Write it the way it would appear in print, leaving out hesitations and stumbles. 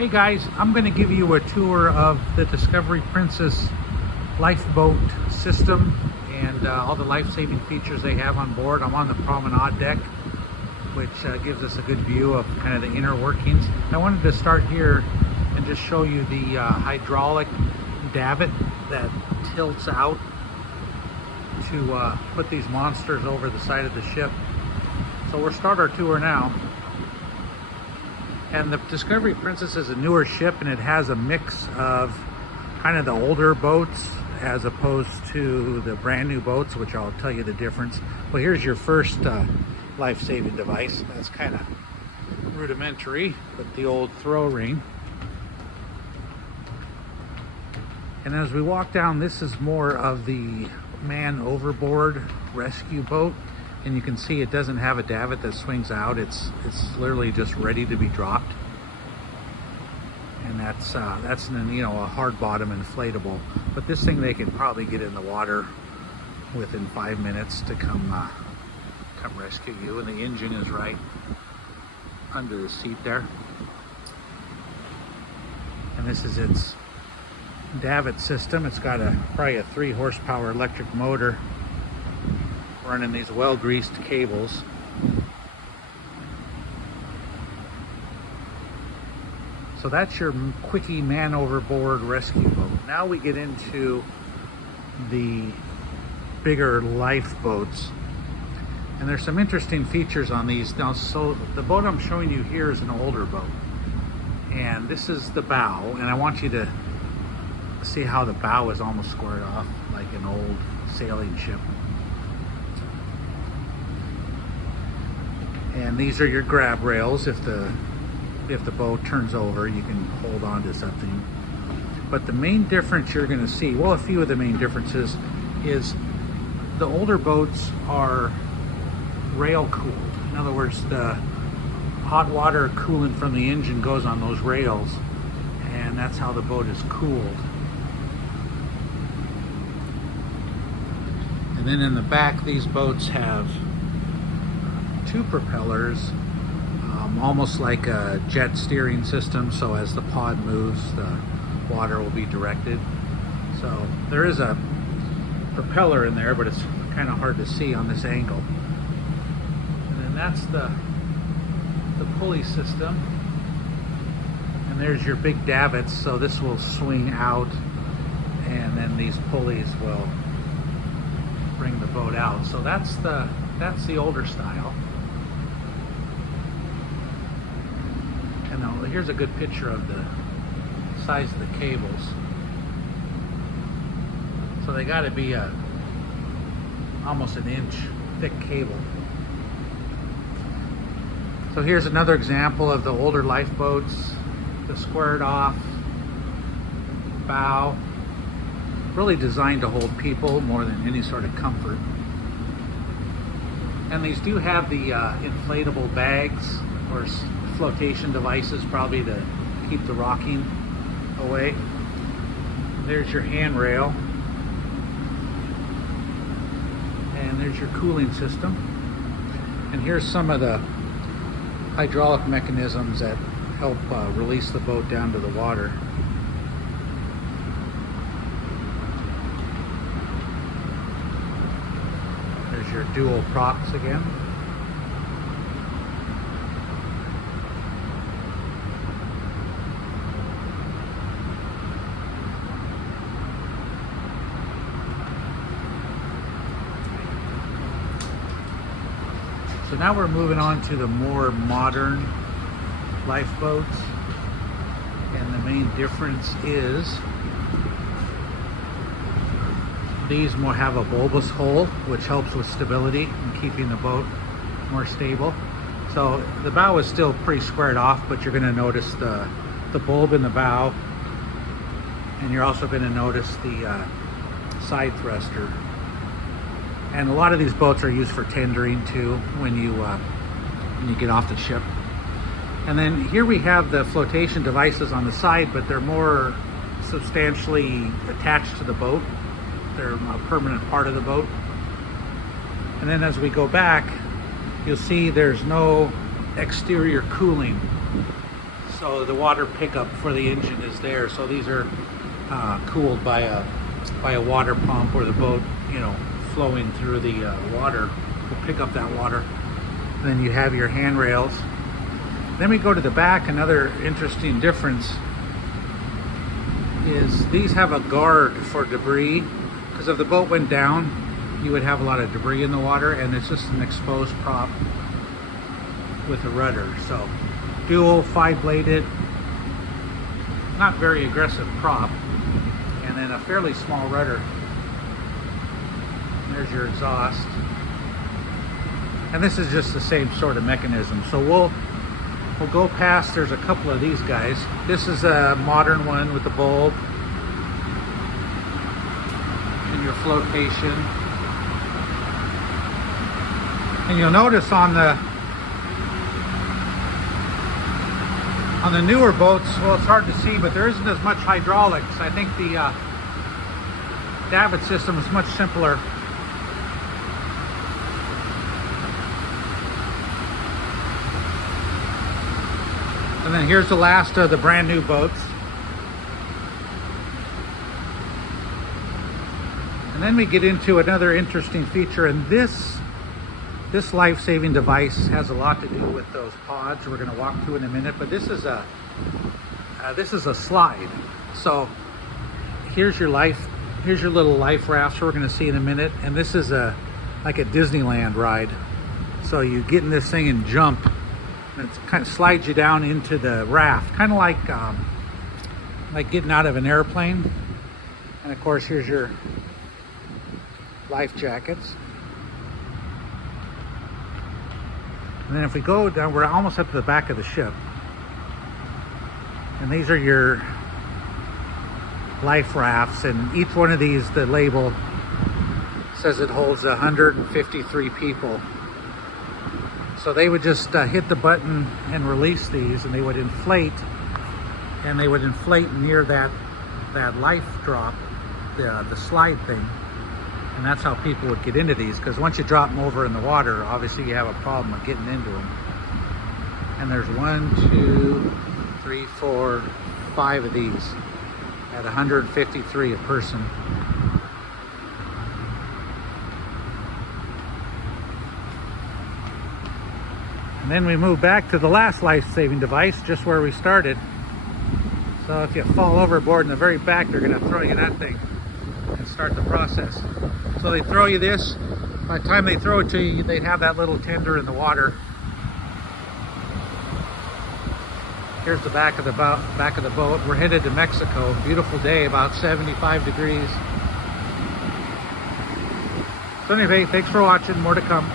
Hey guys, I'm going to give you a tour of the Discovery Princess lifeboat system and all the life-saving features they have on board. I'm on the promenade deck, which gives us a good view of kind of the inner workings. I wanted to start here and just show you the hydraulic davit that tilts out to put these monsters over the side of the ship. So we'll start our tour now. And the Discovery Princess is a newer ship, and it has a mix of kind of the older boats as opposed to the brand new boats, which I'll tell you the difference. Well, here's your first life-saving device. That's kind of rudimentary, but the old throw ring. And as we walk down, this is more of the man overboard rescue boat. And you can see it doesn't have a davit that swings out. It's literally just ready to be dropped. And that's you know, a hard bottom inflatable. But this thing they can probably get in the water within 5 minutes to come rescue you. And the engine is right under the seat there. And this is its davit system. It's got probably a 3 horsepower electric motor running these well-greased cables. So that's your quickie man overboard rescue boat. Now we get into the bigger lifeboats, and there's some interesting features on these. Now, so the boat I'm showing you here is an older boat, and this is the bow, and I want you to see how the bow is almost squared off like an old sailing ship. And these are your grab rails. If the boat turns over, you can hold on to something. But the main difference you're going to see, well, a few of the main differences, is the older boats are rail cooled. In other words, the hot water coolant from the engine goes on those rails, and that's how the boat is cooled. And then in the back, these boats have 2 propellers, almost like a jet steering system, so as the pod moves, the water will be directed. So there is a propeller in there, but it's kind of hard to see on this angle. And then that's the pulley system. And there's your big davits, so this will swing out, and then these pulleys will bring the boat out. So that's the older style. And now here's a good picture of the size of the cables. So they got to be almost an inch thick cable. So here's another example of the older lifeboats, the squared off bow, really designed to hold people more than any sort of comfort. And these do have the inflatable bags or flotation devices, probably to keep the rocking away. There's your handrail, and there's your cooling system. And here's some of the hydraulic mechanisms that help release the boat down to the water. There's your dual props again. So now we're moving on to the more modern lifeboats, and the main difference is these more have a bulbous hole, which helps with stability and keeping the boat more stable. So the bow is still pretty squared off, but you're going to notice the bulb in the bow, and you're also going to notice the side thruster. And a lot of these boats are used for tendering too when you get off the ship. And then here we have the flotation devices on the side, but they're more substantially attached to the boat. They're a permanent part of the boat. And then as we go back, you'll see there's no exterior cooling. So the water pickup for the engine is there. So these are cooled by a water pump, or the boat, you know, flowing through the water will pick up that water. Then you have your handrails. Then we go to the back. Another interesting difference is these have a guard for debris, because if the boat went down, you would have a lot of debris in the water, and it's just an exposed prop with a rudder. So dual 5-bladed, not very aggressive prop, and then a fairly small rudder. There's your exhaust, and this is just the same sort of mechanism. So we'll go past. There's a couple of these guys. This is a modern one with the bulb and your flotation. And you'll notice on the newer boats, well, it's hard to see, but there isn't as much hydraulics. I think the davit system is much simpler. And then here's the last of the brand new boats. And then we get into another interesting feature, and this life-saving device has a lot to do with those pods we're going to walk through in a minute. But this is a slide. So here's your little life raft we're going to see in a minute, and this is like a Disneyland ride. So you get in this thing and jump, and it kind of slides you down into the raft, kind of like getting out of an airplane. And of course, here's your life jackets. And then if we go down, we're almost up to the back of the ship. And these are your life rafts, and each one of these, the label says it holds 153 people. So they would just hit the button and release these, and they would inflate, near that life drop, the slide thing. And that's how people would get into these, because once you drop them over in the water, obviously you have a problem with getting into them. And there's 1, 2, 3, 4, 5 of these at 153 a person. And then we move back to the last life-saving device, just where we started. So if you fall overboard in the very back, they're going to throw you that thing and start the process. So they throw you this. By the time they throw it to you, they'd have that little tender in the water. Here's the back of the boat. We're headed to Mexico. Beautiful day, about 75 degrees. So anyway, thanks for watching. More to come.